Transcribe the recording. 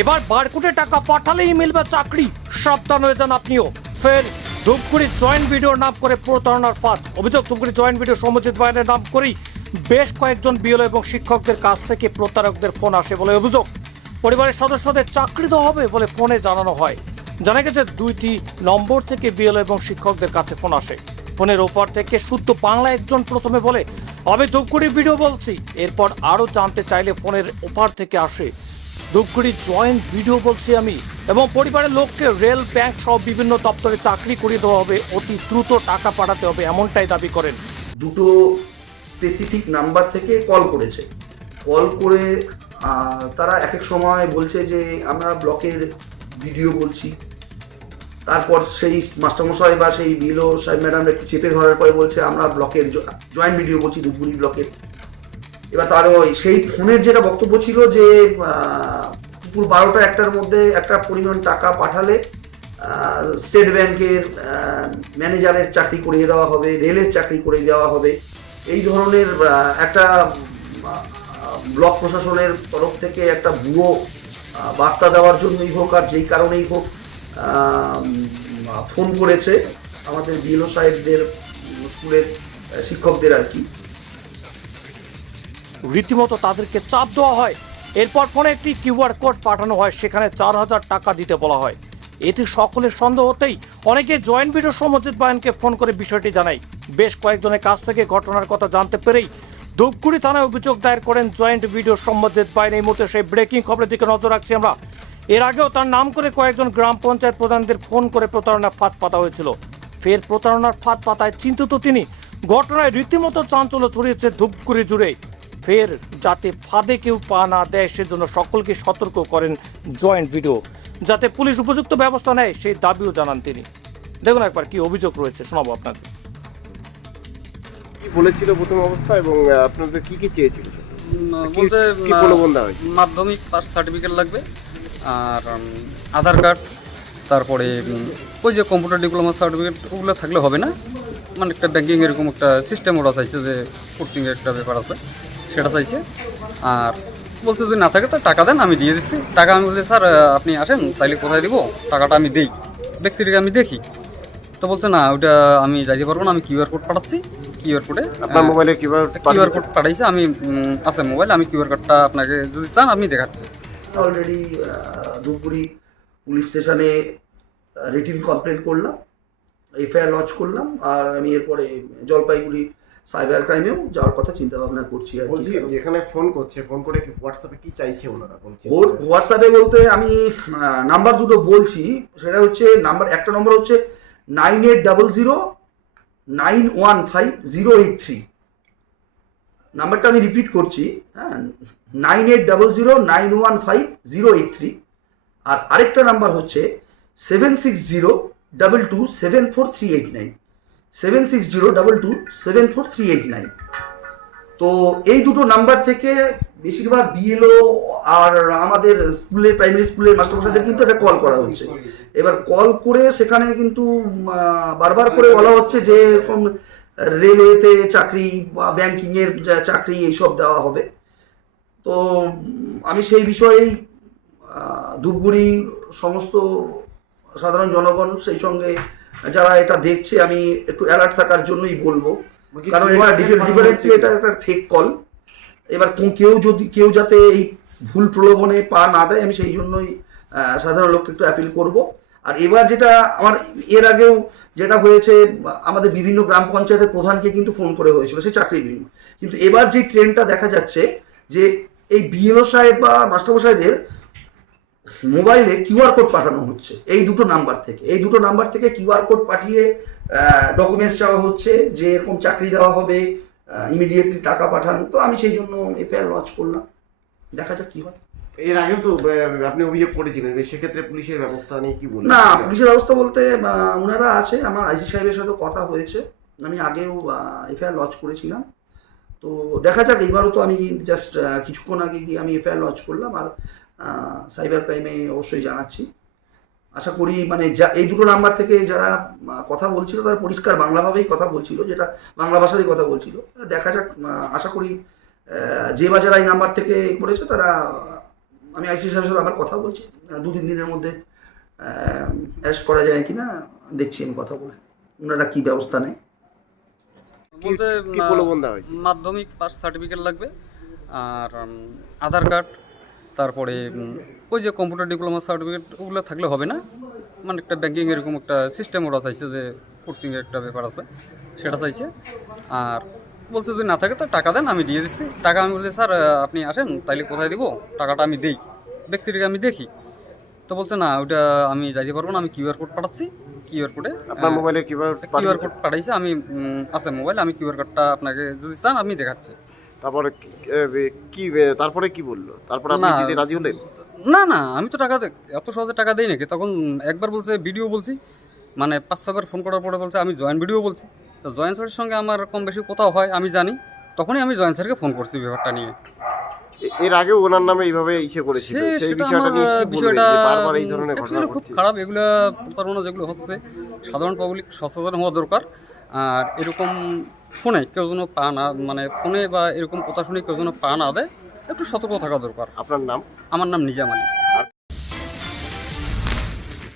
এবার বারকুটে টাকা পাঠালেই মিলবে চাকরি। সাবধান হয়ে যান আপনিও। ফের ধূপগুড়ি জয়েন্ট ভিডিওর নাম করে প্রতারণার ফাঁদ। অভিযোগ, ধূপগুড়ি জয়েন্ট ভিডিও সমজিৎ বাহিনীর নাম করেই বেশ কয়েকজন বিএলও এবং শিক্ষকদের কাছ থেকে প্রতারকদের ফোন আসে বলে অভিযোগ। পরিবারের সদস্যদের চাকরি দেওয়া হবে বলে ফোনে জানানো হয়। জানা গেছে, দুইটি নম্বর থেকে বিএলও এবং শিক্ষকদের কাছে ফোন আসে। ফোনের ওপার থেকে শুদ্ধ বাংলা একজন প্রথমে বলে, আমি ধূপগুড়ি ভিডিও বলছি। এরপর আরও জানতে চাইলে ফোনের ওপার থেকে আসে। ধূপগুড়ি জয়েন্ট ভিডিও বলছি আমি। এবং পরিবারের লোককে রেল ব্যাংক সহ বিভিন্ন দপ্তরে চাকরি করিয়ে দেওয়া হবে। অতি দ্রুত টাকা পাঠাতে হবে এমনটাই দাবি করেন। দুটো স্পেসিফিক নাম্বার থেকে কল করেছে। কল করে তারা এক এক সময় বলছে যে, আমরা ব্লকের ভিডিও বলছি। তারপর সেই মাস্টারমশাই বা সেই বিলো সাহেব ম্যাডাম একটু চেপে ধরার পরে বলছে, আমরা ব্লকের জয়েন্ট ভিডিও বলছি ধূপগুড়ি ব্লকের। এবার তার ওই সেই ফোনের যেটা বক্তব্য ছিল যে দুপুর বারোটা একটার মধ্যে একটা পরিমাণ টাকা পাঠালে স্টেট ব্যাংকের ম্যানেজারের চাকরি করিয়ে দেওয়া হবে, রেলের চাকরি করিয়ে দেওয়া হবে। এই ধরনের একটা ব্লক প্রশাসনের তরফ থেকে একটা ভুয়ো বার্তা দেওয়ার জন্যই হোক আর যেই কারণেই হোক ফোন করেছে আমাদের বিএলও সাহেবদের, স্কুলের শিক্ষকদের আর কি। রীতিমতো তাদেরকে চাপ দেওয়া হয়। এরপর ফোনে একটি কিউআর কোড পাঠানো হয়, সেখানে চার হাজার টাকা দিতে বলা হয়। এতে সকলের সন্দেহ হতেই অনেকে জয়েন্ট ভিডিও সমজিৎ বায়নকে ফোন করে বিষয়টি জানায়। বেশ কয়েকজনের কাছ থেকে ঘটনার কথা জানতে পেরেই ধূপগুড়ি থানায় অভিযোগ দায়ের করেন জয়েন্ট ভিডিও সম্মজিৎ বায়ন। এই মুহূর্তে সেই ব্রেকিং খবরের দিকে নজর রাখছি আমরা। এর আগেও তার নাম করে কয়েকজন গ্রাম পঞ্চায়েত প্রধানদের ফোন করে প্রতারণার ফাঁদ পাতা হয়েছিল। ফের প্রতারণার ফাঁদ পাতায় চিন্তিত তিনি। ঘটনায় রীতিমতো চাঞ্চল্য ছড়িয়েছে ধূপগুড়ি জুড়ে। ফের যাতে ফাঁদে কেউ পা না দেয় সেজন্য সকলকে সতর্ক করেন জয়েন্ট ভিডিও। যাতে পুলিশ উপযুক্ত ব্যবস্থা নেয় সেই দাবিও জানান তিনি। দেখুন একবার কি অভিযোগ রয়েছে শোনাবো আপনাদের। কি বলেছিল প্রথম অবস্থা এবং আপনাদের কি কি চেয়েছিল? কি- বলতে কি প্রলোভন দেওয়া হয়েছে? মাধ্যমিক পাস সার্টিফিকেট লাগবে আর উম, আধার কার্ড তারপরে উম, ওই যে কম্পিউটার ডিপ্লোমা সার্টিফিকেট ওগুলো থাকলে হবে না। মানে একটা ব্যাঙ্কিং এরকম একটা সিস্টেম ওরা চাইছে যে কোর্সিংয়ের একটা ব্যাপার আছে। সেটা চাইছে। আর বলছে যদি না থাকে তো টাকা দেন আমি দিয়ে দিচ্ছি। টাকা আমি বলছি স্যার আপনি আসেন তাইলে কোথায় দিব? টাকাটা আমি দিই। ব্যক্তিটিকে আমি দেখি। তো বলছে না ওটা আমি যাইতে পারব না আমি কিউআর কোড পাঠাচ্ছি। কিউআর কোডে আপনার মোবাইলে কীভাবে কিউআর কোড পাঠাইছে আমি আছে মোবাইল আমি কিউআর কোডটা আপনাকে যদি চান আমি দেখাচ্ছি। অলরেডি ধূপগুড়ি পুলিশ স্টেশনে রিটিন কমপ্লেন করলাম এফআইআর লঞ্চ করলাম আর আমি এরপরে জলপাইগুড়ি সাইবার ক্রাইমেও যাওয়ার কথা চিন্তা ভাবনা করছি আর বলছি কি যেখানে ফোন করছে ফোন করে কি হোয়াটসঅ্যাপে কি চাইছে ওনারা? বলছে ওর হোয়াটসঅ্যাপে বলতে আমি নাম্বার দুটো বলছি। সেটা হচ্ছে নাম্বার একটা নম্বর হচ্ছে nine eight double zero nine one five zero eight three নাম্বারটা আমি রিপিট করছি হ্যাঁ nine eight double zero nine one five zero eight three আর আরেকটা নাম্বার হচ্ছে seven six zero double two seven four three eight nine seven six zero double two seven four three eight nine তো এই দুটো number থেকে বেশিরভাগ BLO আর আমাদের স্কুলে primary স্কুলের মাস্টারমশাইদের কিন্তু একটা কল করা হচ্ছে। এবার কল করে সেখানে কিন্তু বারবার করে বলা হচ্ছে যে এরকম রেলওয়েতে চাকরি বা ব্যাংকিংয়ের চাকরি এইসব দেওয়া হবে। তো আমি সেই বিষয়েই ধূপগুড়ি সমস্ত সাধারণ জনগণ সেই সঙ্গে যারা এটা দেখছে আমি একটু অ্যালার্ট থাকার জন্যই বলব। বলছি, কারণ এটা ডিফারেন্টলি এটা একটা ফেক কল এবার কেউ- কেউ যদি কেউ যাতে এই ভুল প্রলোভনে পা না দেয় আমি সেই জন্যই সাধারণ লোককে একটু অ্যাপিল করব। আর এবার যেটা আমার এর আগেও যেটা হয়েছে আমাদের বিভিন্ন গ্রাম পঞ্চায়েতের প্রধানকে কিন্তু ফোন করে হয়েছিল সে চাকরি বিনিময় কিন্তু এবার যে ট্রেনটা দেখা যাচ্ছে যে এই বিএলও সাহেব বা মাস্টারমশাইদের মোবাইলে কিউআর কোড পাঠানো হচ্ছে এই দুটো নাম্বার থেকে। এই দুটো নাম্বার থেকে কিউআর কোড পাঠিয়ে ডকুমেন্টস চাওয়া হচ্ছে যে এরকম চাকরি দেওয়া হবে ইমিডিয়েটলি টাকা পাঠান। তো আমি সেই জন্য এফআইআর লঞ্চ করলাম। দেখা যাক কি হয়। এর আগেও তো আপনি অভিযোগ করেছিলেন সেক্ষেত্রে পুলিশের ব্যবস্থা নিয়ে কি বলবেন না পুলিশের ব্যবস্থা বলতে ওনারা আছে আমার আইসি সাহেবের সাথে কথা হয়েছে। আমি আগেও এফআইআর লঞ্চ করেছিলাম। তো দেখা যাক এইবারও তো আমি জাস্ট কিছুক্ষণ আগে গিয়ে আমি এফআইআর লঞ্চ করলাম। আর সাইবার ক্রাইমে অবশ্যই জানাচ্ছি। আশা করি মানে যা এই দুটো নাম্বার থেকে যারা কথা বলছিল তারা পরিষ্কার বাংলাভাবেই কথা বলছিল যেটা বাংলা ভাষাতেই কথা বলছিল। দেখা যাক আশা করি যে বা যারা এই নাম্বার থেকে করেছে তারা আমি আইসি সাহেবের সাথে আবার কথা বলছি দু তিন দিনের মধ্যে অ্যারেস্ট করা যায় কিনা দেখছি আমি কথা বলে ওনারা কী ব্যবস্থা নেয়? বলতে? মাধ্যমিক পাস সার্টিফিকেট লাগবে আর আধার কার্ড তারপরে ওই যে কম্পিউটার ডিপ্লোমা সার্টিফিকেট ওগুলো থাকলে হবে না? মানে একটা ব্যাঙ্কিং এরকম একটা সিস্টেম ওরা চাইছে যে কোর্সিংয়ের একটা ব্যাপার আছে সেটা চাইছে। আর বলছে যদি না থাকে তো টাকা দেন আমি দিয়ে দিচ্ছি। টাকা আমি বলছি স্যার আপনি আসেন তাইলে কোথায় দিব? টাকাটা আমি দিই। ব্যক্তিটাকে আমি দেখি। তো বলছে না ওটা আমি যাইতে পারব না আমি কিউআর কোড পাঠাচ্ছি। কিউআর কোডে আপনার মোবাইলে কীভাবে কিউআর কোড পাঠাইছে আমি আছে মোবাইল আমি কিউআর কোডটা আপনাকে যদি চান আমি দেখাচ্ছি। তারপরে কি- তারপরে কি বলল? তারপরে আপনি। দিতে রাজি হলেন? না না আমি তো টাকা এত সহজে টাকা দেই নাকি? তখন একবার বলছে ভিডিও বলছি। মানে পাঁচ ছবার ফোন করার পরে বলছে আমি জয়েন ভিডিও বলছি। তো জয়েন স্যারের সঙ্গে আমার কম বেশি কোথাও হয় আমি জানি। তখনই আমি জয়েন স্যারকে ফোন করছি ব্যাপারটা নিয়ে। এর আগে ওনার নামে এইভাবে ইসে করেছিল। সেই বিষয়টা নিয়ে কি বিষয়টা বারবার এই ধরনের ঘটনা খুব খারাপ। এগুলা প্রতারণা যেগুলো হচ্ছে সাধারণ পাবলিক সচেতন হওয়া দরকার। আর এরকম ফোনে কেউ যেন পা না মানে ফোনে বা এরকম কথা শুনে কেউ যেন পা না দেয় একটু সতর্ক থাকা দরকার। আপনার নাম? আমার নাম নিজাম আলী।